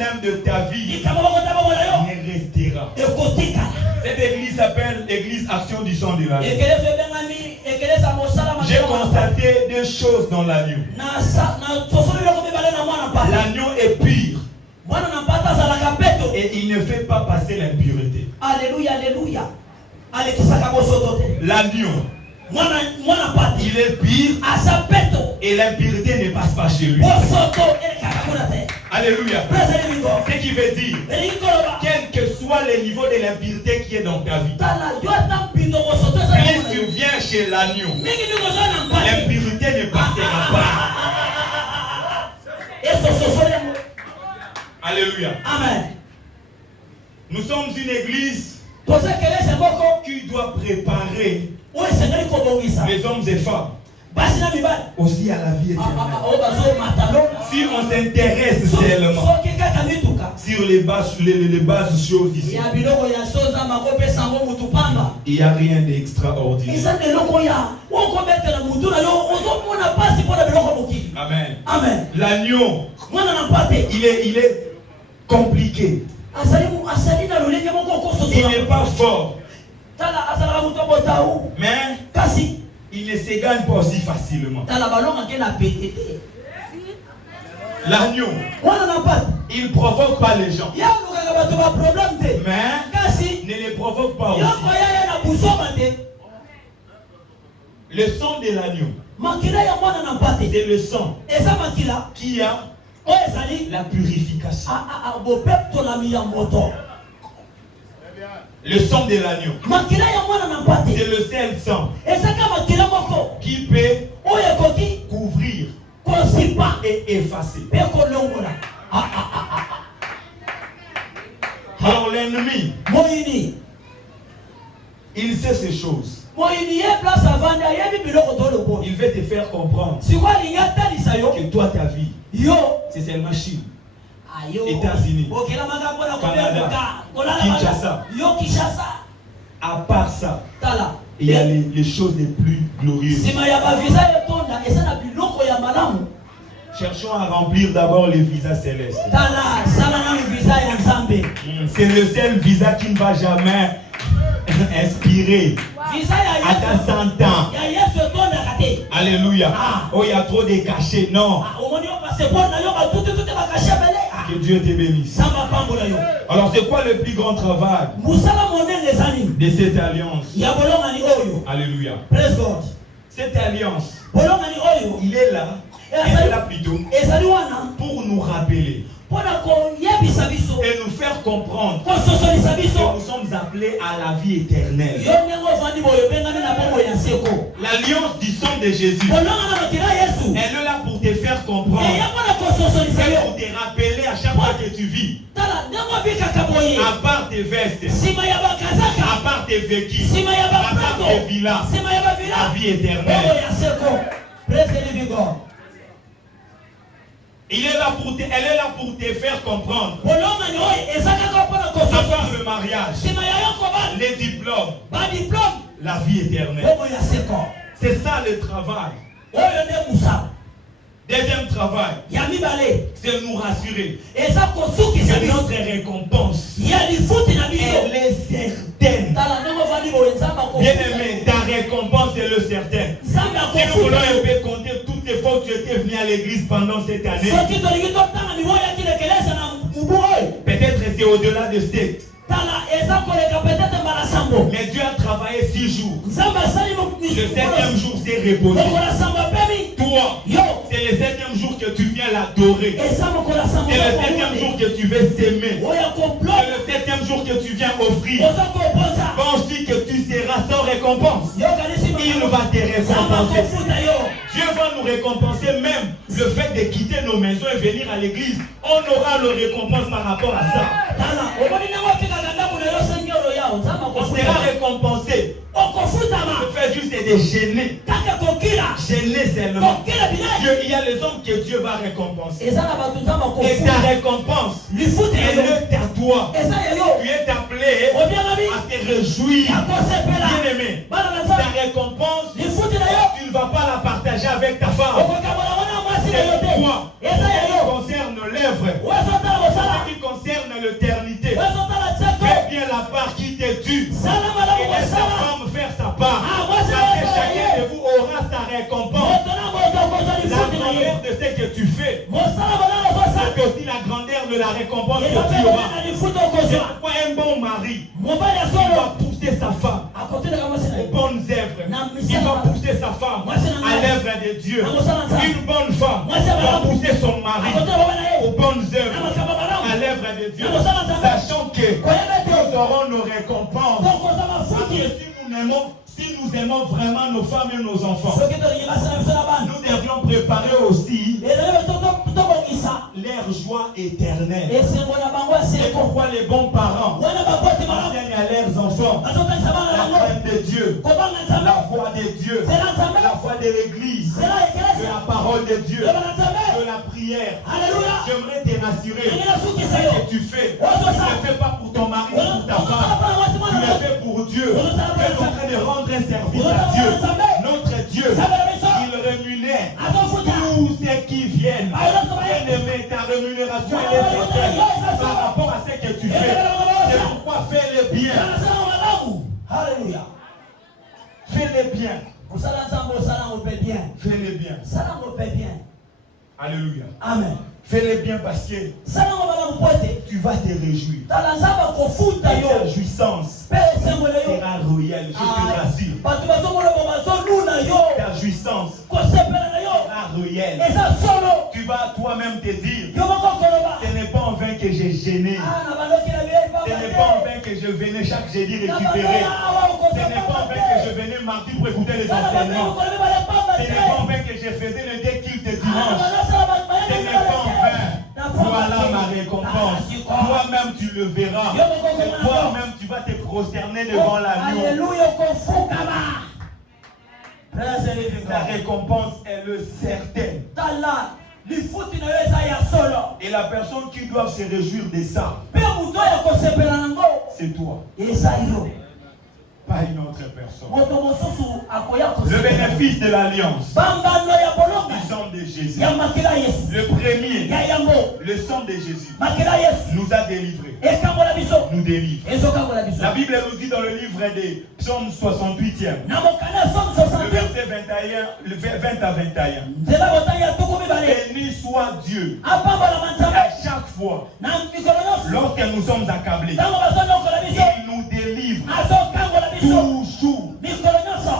problème de ta vie ne restera. Cette église s'appelle l'église Action du Sang de l'Agneau. J'ai constaté deux choses dans l'agneau. L'agneau est pur. Et il ne fait pas passer l'impureté. Alléluia, alléluia. L'agneau, il est pur et l'impureté ne passe pas chez lui. Alléluia. Ce qui veut dire, quel que soit le niveau de l'impureté qui est dans ta vie, plus tu viens chez l'agneau, l'impureté ne passera pas. Alléluia. Amen. Nous sommes une église qui doit préparer les hommes et femmes aussi à la vie éternelle. Si on s'intéresse seulement sur les bases choses ici, il n'y a rien d'extraordinaire. Amen. Amen. L'agneau, il est compliqué. Il n'est pas fort. Mais il ne se gagne pas aussi facilement. L'agneau, il ne provoque pas les gens. Mais ne les provoque pas aussi. Le sang de l'agneau, c'est le sang qui a la purification. Le sang de l'agneau, c'est le seul sang qui peut couvrir et effacer. Alors l'ennemi, il sait ces choses. Il veut te faire comprendre que toi, ta vie, c'est seulement Chine, États-Unis, Canada, Kinshasa. À part ça, il y a les choses les plus glorieuses. Cherchons à remplir d'abord les visas célestes. C'est le seul visa qui ne va jamais inspirer à ta 100 ans. Alléluia. Oh, il y a trop de cachets. Non. Que Dieu te bénisse. Alors, c'est quoi le plus grand travail de cette alliance? Alléluia. Cette alliance, il est là. Elle est là plutôt pour nous rappeler et nous faire comprendre que nous sommes appelés à la vie éternelle. L'alliance du sang de Jésus, elle est là pour te faire comprendre et pour te rappeler à chaque fois que tu vis, à part tes vestes, à part tes vécus, à part tes villas, la vie éternelle. Elle est là pour te faire comprendre. À part le mariage, les diplômes, la vie éternelle. C'est ça le travail. Deuxième travail, c'est nous rassurer que notre récompense, elle est certaine. Bien aimé, ta récompense est le certain. Si nous voulons un peu compter toutes les fois que tu étais venu à l'église pendant cette année, peut-être c'est au-delà de 7. Mais Dieu a travaillé 6 jours. Le 7e jour s'est reposé. Toi, c'est le 7e jour que tu viens l'adorer. C'est le 7e jour que tu veux s'aimer. C'est le 7e jour que tu viens offrir. Penses-tu que tu seras sans récompense? Il va te récompenser. Dieu va nous récompenser même le fait de quitter nos maisons et venir à l'église. On aura le récompense par rapport à ça. On sera récompensé. Le fait juste de gêner. Gêner seulement. Il y a les hommes que Dieu va récompenser. Et ta récompense, elle est à toi. Tu es appelé à te réjouir. Bien aimé, ta récompense, tu ne vas pas la partager avec ta femme. C'est toi. Ce qui concerne l'œuvre, ce qui de la récompense que tu auras. C'est pourquoi un bon mari, il va pousser sa femme aux bonnes œuvres. Il va pousser sa femme à l'œuvre de Dieu. Une bonne femme va pousser son mari aux bonnes œuvres, à l'œuvre de Dieu, sachant que nous aurons nos récompenses. Parce que si nous aimons vraiment nos femmes et nos enfants, nous devions préparer aussi leur joie éternelle. C'est pourquoi les bons parents enseignent à leurs enfants la crainte de Dieu, la foi de Dieu, la foi de l'Église, de la parole de Dieu, de la prière. J'aimerais te rassurer, ce que tu fais, tu ne le fais pas pour ton mari ou pour ta femme, tu le fais pour Dieu. Tu es en train de rendre un service à Dieu. Notre Dieu, il rémunère tous ceux qui viennent. Bien-aimé, ta rémunération elle est certaine par rapport à ce que tu fais. C'est pourquoi fais-le bien. Alléluia. Fais-le bien. Fais-le bien. Alléluia. Amen. Fais-le bien parce que tu vas te réjouir. Ta jouissance sera royale, je te rassure. Ta jouissance sera royale. Tu vas toi-même te dire, ce n'est pas en vain que j'ai gêné. Ce n'est pas en vain que je venais chaque jeudi récupérer. Ce n'est pas en vain que je venais mardi pour écouter les enseignements. Ce n'est pas en vain que je faisais le déculte dimanche. Ce n'est pas en vain. Voilà ma récompense. Toi-même tu le verras. Et toi-même tu vas te prosterner devant l'agneau. La récompense est le certaine. Et la personne qui doit se réjouir de ça, c'est toi. Pas une autre personne. Le bénéfice de l'alliance, du sang de Jésus, le premier, le sang de Jésus, nous a délivrés, nous délivre. La Bible nous dit dans le livre des Psaumes 68e, le verset 21, le 20 à 21, béni soit Dieu à chaque fois lorsque nous sommes accablés, il nous délivre. Toujours.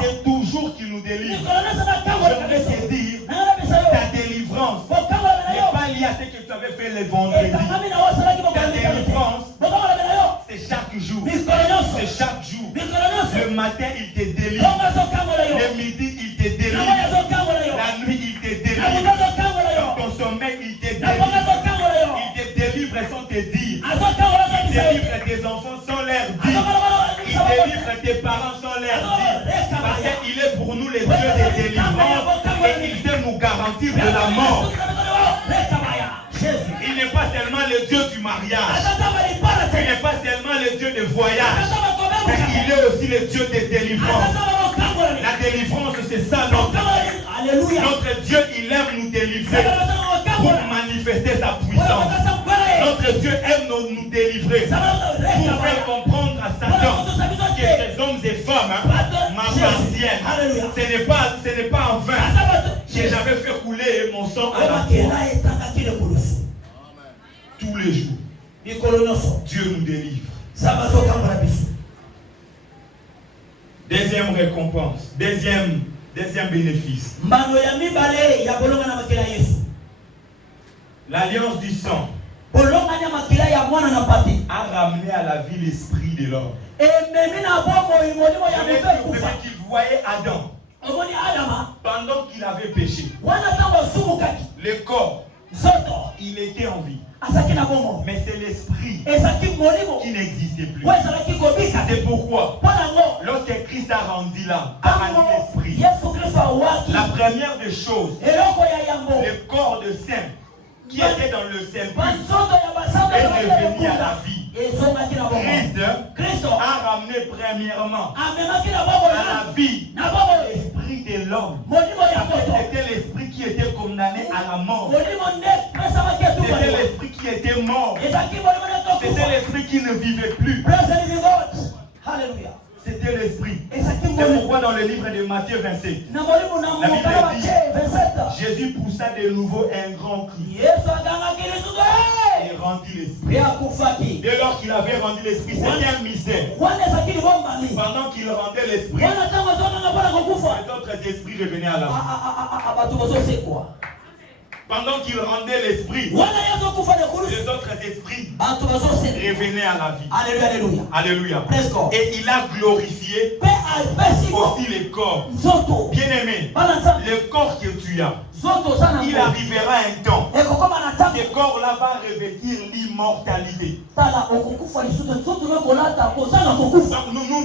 C'est toujours qu'il nous délivre. J'aimerais te dire, ta délivrance n'est pas liée à ce que tu avais fait le vendredi. Ta délivrance, c'est chaque jour. C'est chaque jour. Le matin, il te délivre. Le midi, il te délivre. La nuit, il te délivre. Dans ton sommeil, il te délivre. Il te délivre sans te dire. Il délivre tes enfants sans leur dire. Il délivre tes parents sans leur dire. Parce qu'il est pour nous les dieux de délivrance et il sait nous garantir de la mort. Il n'est pas seulement le Dieu du mariage. Il n'est pas seulement le Dieu de voyage. Mais il est aussi le Dieu de délivrance. La délivrance, c'est ça notre Dieu. Notre Dieu, il aime nous délivrer pour manifester sa puissance. Notre Dieu aime nous délivrer pour faire comprendre à Satan que ces hommes et femmes m'appartiennent. Ce n'est pas en vain que j'avais fait couler mon sang à la croix. Tous les jours, Dieu nous délivre. Deuxième récompense, deuxième bénéfice. L'alliance du sang a ramené à la vie l'esprit de l'homme. Qu'il voyait Adam pendant qu'il avait péché. Le corps, il était en vie. Mais c'est l'esprit qui n'existait plus. C'est pourquoi, lorsque Christ a rendu l'âme, a rendu l'esprit, la première des choses, le corps de saint qui était dans le sépulcre est revenu à la vie. Christ a ramené premièrement à la vie l'esprit de l'homme. C'était l'esprit qui était condamné à la mort. C'était l'esprit qui était mort. C'était l'esprit qui ne vivait plus. Alléluia. C'était l'esprit. C'est pourquoi dans le livre de Matthieu 27, la Bible dit, Jésus poussa de nouveau un grand cri et rendu l'esprit. Dès lors qu'il avait rendu l'esprit, c'était un mystère. Pendant qu'il rendait l'esprit, les autres esprits revenaient à la vie. Pendant qu'il rendait l'esprit, les autres esprits revenaient à la vie. Alléluia. Alléluia. Et il a glorifié aussi les corps. Bien aimé, le corps que tu as, il arrivera un temps. Ce corps-là va revêtir l'immortalité.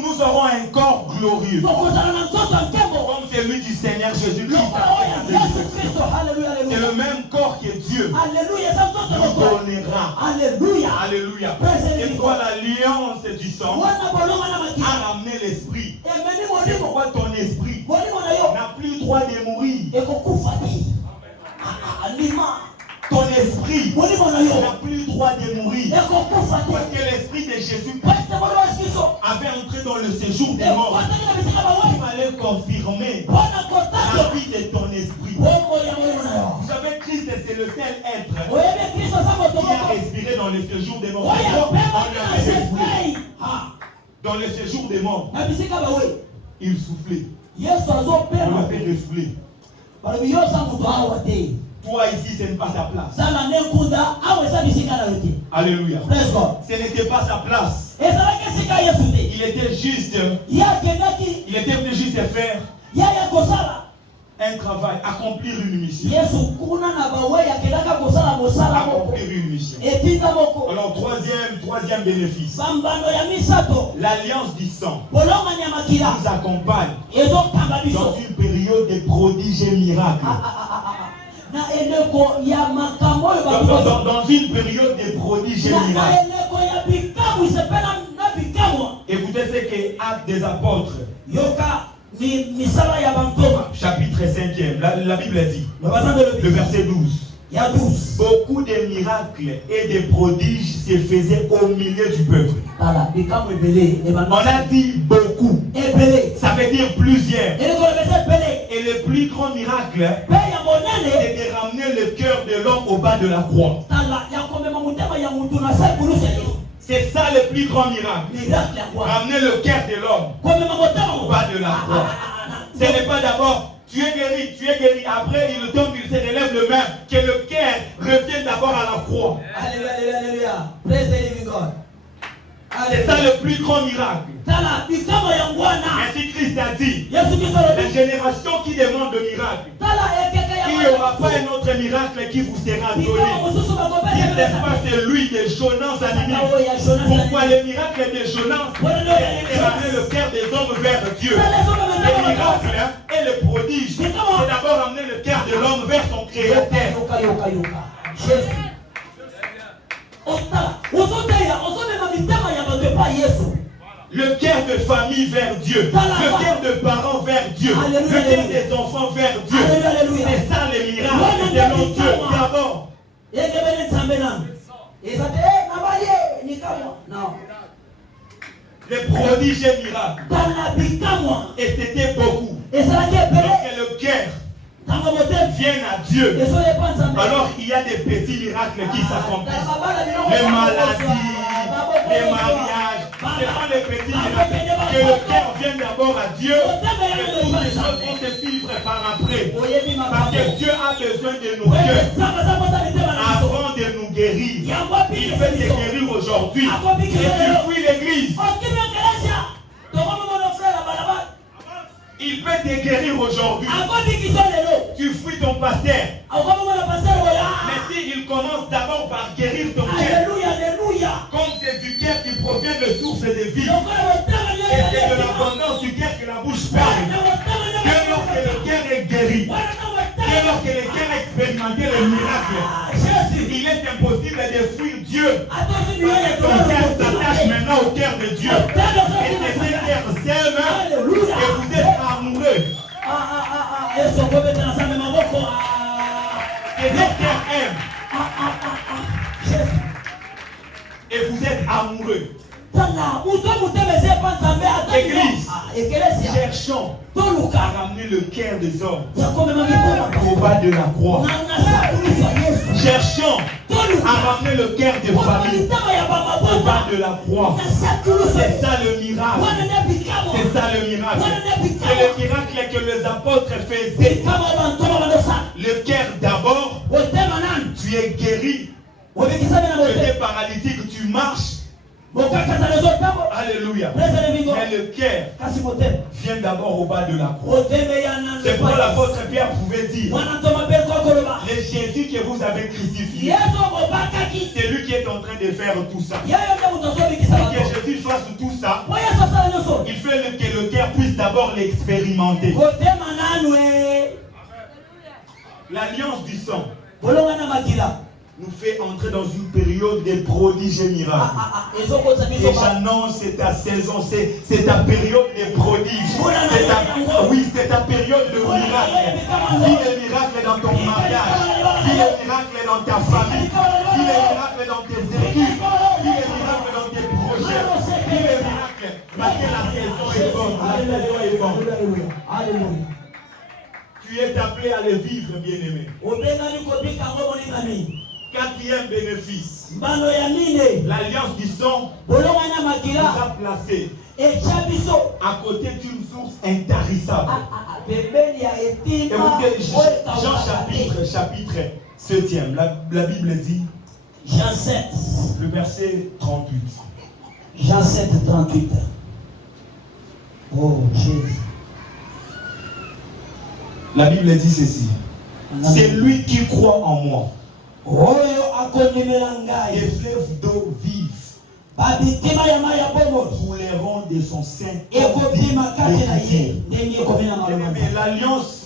Nous aurons un corps glorieux. Comme celui du Seigneur Jésus-Christ. C'est le même corps que Dieu nous donnera. Alléluia. C'est quoi l'alliance du sang a ramené l'esprit. C'est pourquoi ton esprit n'a plus le droit de mourir. Ton esprit n'a plus le droit de mourir. Parce que l'esprit de Jésus avait entré dans le séjour des morts. Il allait confirmer la vie de ton esprit. Vous savez, Christ, c'est le seul être qui a respiré dans le séjour des morts. Dans le séjour des morts, il soufflait. On l'a fait refouler. Toi ici, ce n'est pas ta place. Alléluia. Ce n'était pas sa place. Il était juste. Il était venu juste faire un travail, accomplir une mission. Accomplir une mission. Alors, troisième bénéfice. L'alliance du sang nous accompagne dans une période de prodiges et miracles. Dans une période de prodiges et miracles. Écoutez ce que Actes des Apôtres, chapitre 5e, la Bible dit, le verset 12. Beaucoup de miracles et de prodiges se faisaient au milieu du peuple. On a dit beaucoup. Ça veut dire plusieurs. Et le plus grand miracle, c'est de ramener le cœur de l'homme au bas de la croix. C'est ça le plus grand miracle. Ramener le cœur de l'homme au bas de la croix. Ce n'est pas d'abord tu es guéri. Après il tombe, il se relève le même. Que le cœur revienne d'abord à la croix. Alléluia. Praise the living God. C'est ça le plus grand miracle. Ainsi Christ a dit, la génération qui demande le miracle, il n'y aura pas un autre miracle qui vous sera donné. Si ce n'est pas celui de Jonas à Ninive. Pourquoi le miracle de Jonas est ramener le cœur des hommes vers Dieu. Le miracle et le prodige, c'est d'abord ramener le cœur de l'homme vers son Créateur. Jésus. Le cœur de famille vers Dieu, le cœur de parents vers Dieu, le cœur des enfants vers Dieu. C'est ça les miracles selon Dieu. D'abord. Les prodiges et miracles. Et c'était beaucoup. Lorsque le cœur viennent à Dieu, alors il y a des petits miracles qui s'accomplissent. Les maladies, les mariages, ce sont les petits miracles. Que le cœur vienne d'abord à Dieu, et toutes les choses vont se suivre par après. Parce que Dieu a besoin de nos cœurs avant de nous guérir. Il veut te guérir aujourd'hui. Et tu fuis l'église. Il peut te guérir aujourd'hui. Tu fuis ton pasteur. Mais s'il commence d'abord par guérir ton cœur, comme c'est du cœur qui provient de source de vie, et c'est de l'abondance du cœur que la bouche parle. Dès lors que le cœur est guéri, dès lors que le cœur a expérimenté le miracle, il est impossible de fuir Dieu. Parce que ton cœur s'attache maintenant au cœur de Dieu. Et c'est ce cœur s'aime et vous êtes amoureux. Et ce cœur aime. Et vous êtes amoureux. Église, cherchons à ramener le cœur des hommes au bas de la croix. Cherchons a ramené le cœur des familles au bas de la croix. C'est ça le miracle. C'est ça le miracle. C'est le miracle que les apôtres faisaient. Le cœur d'abord, tu es guéri. Tu étais paralytique, tu marches. Alléluia. Mais le cœur vient d'abord au bas de la croix. C'est pourquoi l'apôtre Pierre pouvait dire, le Jésus que vous avez crucifié, c'est lui qui est en train de faire tout ça. Pour que Jésus fasse tout ça, il fait que le cœur puisse d'abord l'expérimenter. L'alliance du sang nous fait entrer dans une période de prodiges et miracles. Et j'annonce, c'est ta saison, c'est ta période de prodiges. Oui, c'est ta période de miracles. Vis les miracles dans ton mariage, vis les miracles dans ta famille, vis les miracles dans tes études, vis les miracles dans tes projets, vis les miracles. Parce que la saison est bonne, la saison est bonne. Alléluia. Tu es appelé à le vivre, bien-aimé. Quatrième bénéfice, l'alliance du sang nous a placé à côté d'une source intarissable. Écoutez, Jean chapitre 7e, la Bible dit, Jean 7, le verset 38. Jean 7, 38. Oh Jésus. La Bible dit ceci. C'est lui qui croit en moi. Des fleuves d'eau vive couleront de son sein.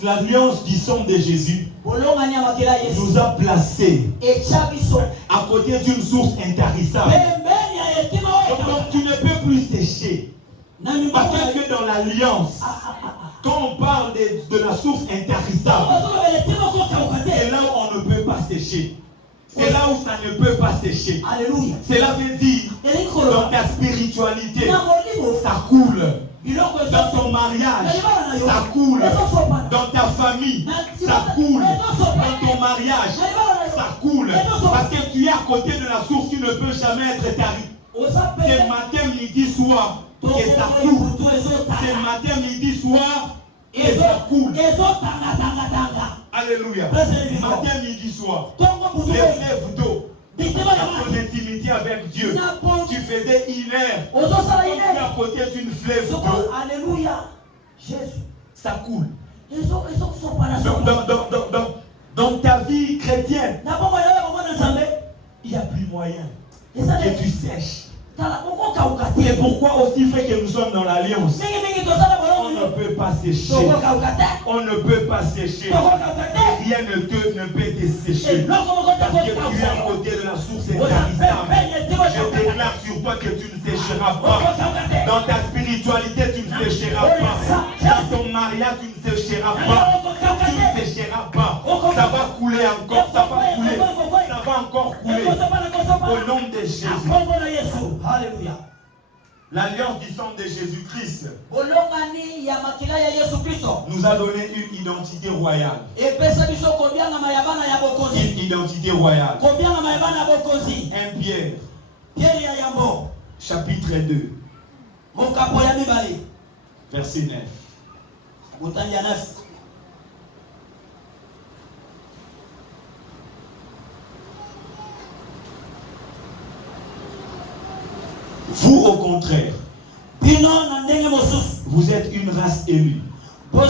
L'alliance du sang de Jésus nous a placés à côté d'une source intarissable. Donc tu ne peux plus sécher. Parce que tu es dans l'alliance. Quand on parle de la source intarissable, c'est là où on ne peut pas sécher. C'est là où ça ne peut pas sécher. Alléluia. Cela veut dire, dans ta spiritualité, ça coule. Dans ton mariage, ça coule. Dans ta famille, ça coule. Dans ton mariage, ça coule. Parce que tu es à côté de la source qui ne peut jamais être tarie. C'est matin, midi, soir que ça coule. C'est matin, midi, soir et ça coule. Alléluia. Matin, midi, soir. Les fleuves d'eau. Dans ton intimité avec Dieu. Tu faisais une heure. Tu es à côté d'une fleuve d'eau. Alléluia. Jésus. Ça coule. Dans ta vie chrétienne, il n'y a plus moyen que tu sèches. C'est pourquoi aussi fait que nous sommes dans l'alliance. On ne peut pas sécher. On ne peut pas sécher. Rien ne peut te sécher. Parce que tu es à côté de la source intarissable. Je déclare sur toi que tu ne sécheras pas. Dans ta spiritualité, tu ne sécheras pas. Dans ton mariage, tu ne sécheras pas. Tu ne sécheras pas. Ça va couler encore. Ça va couler. Ça va encore couler. Au nom de Jésus. Alléluia. L'alliance du sang de Jésus-Christ nous a donné une identité royale. Une identité royale. 1 Pierre, chapitre 2, verset 9. Vous, au contraire, vous êtes une race élue, un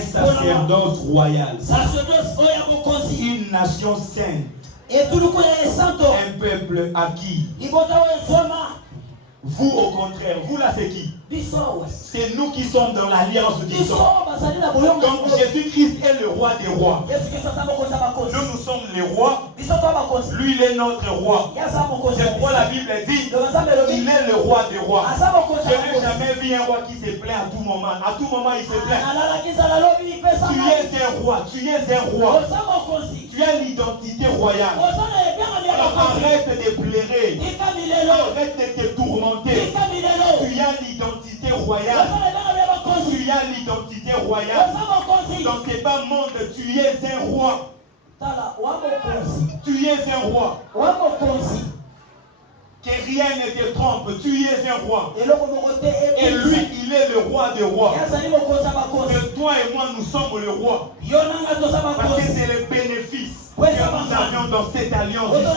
sacerdoce royal, une nation sainte, un peuple acquis. Vous, au contraire, vous là, c'est qui? C'est nous qui sommes dans l'alliance du sang. Donc Jésus-Christ est le roi des rois. Nous sommes les rois. Lui, il est notre roi. C'est pourquoi la Bible dit, il est le roi des rois. Je n'ai jamais vu un roi qui se plaint à tout moment. À tout moment, il se plaint. Tu es un roi. Tu es un roi. Tu as l'identité royale. Alors arrête de pleurer. Arrête de te tourmenter. Tu as l'identité royale. Tu as l'identité royale. Dans ce bas monde, tu es un roi. Tu es un roi. Que rien ne te trompe, tu es un roi. Et lui, il est le roi des rois. Que toi et moi, nous sommes le roi. Parce que c'est le bénéfice que nous avions dans cette alliance.